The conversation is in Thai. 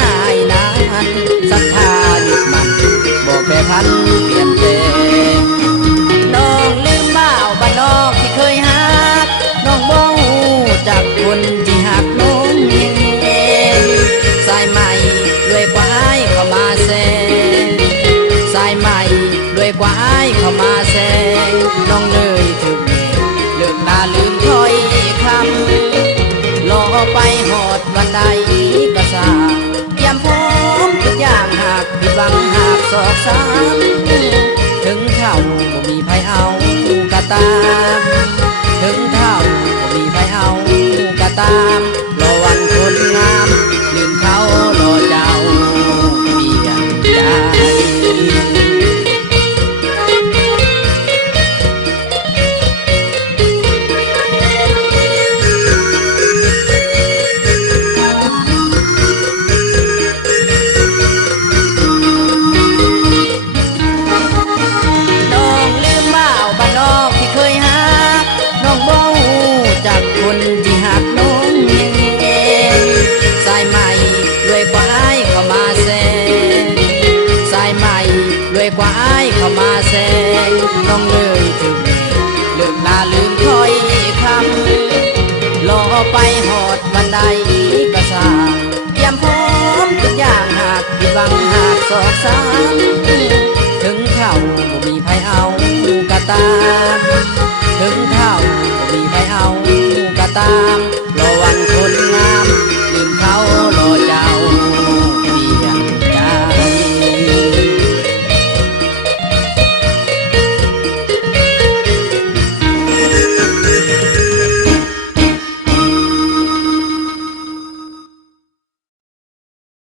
อายนั้นศรัทธายึดมั่นบ่แปรพันเปลี่ยนแปลงน้องลืมบ่าวบ้านนอกที่เคยหักน้องบ่ฮู้จักคนที่หักน้องเองสายใหม่ด้วยกว่าอายเข้ามาแซงสายใหม่ด้วยกว่าอายเข้ามาแซงน้องเลยถึงเลิกลาลืมถ้อยคำรอไปหอดวันใดก็สาเตรียมพร้อมทุกอย่างหากผิดหวังหากสอกซ้ำถึงเท่าบ่มีไผเอากะตามถึงเท่าบ่มีไผเอากะตามรอวันคนงามลืมเขารอเจ้าเปลี่ยนใจคนที่หักน้องเองสายใหม่ด้วยกว่าอายเข้ามาแซงสายใหม่ด้วยกว่าอายเข้ามาแซงน้องเลยถึงเลิกลาลืมถ้อยคำรอไปหอดวันใดก็สาเตรียมพร้อมทุกอย่างหากผิดหวังหากสอกซ้ำถึงเท่าบ่มีไผเอากะตามถึงเท่าบ่มีไผเอาตามรอวันคนงามลืมเขารอ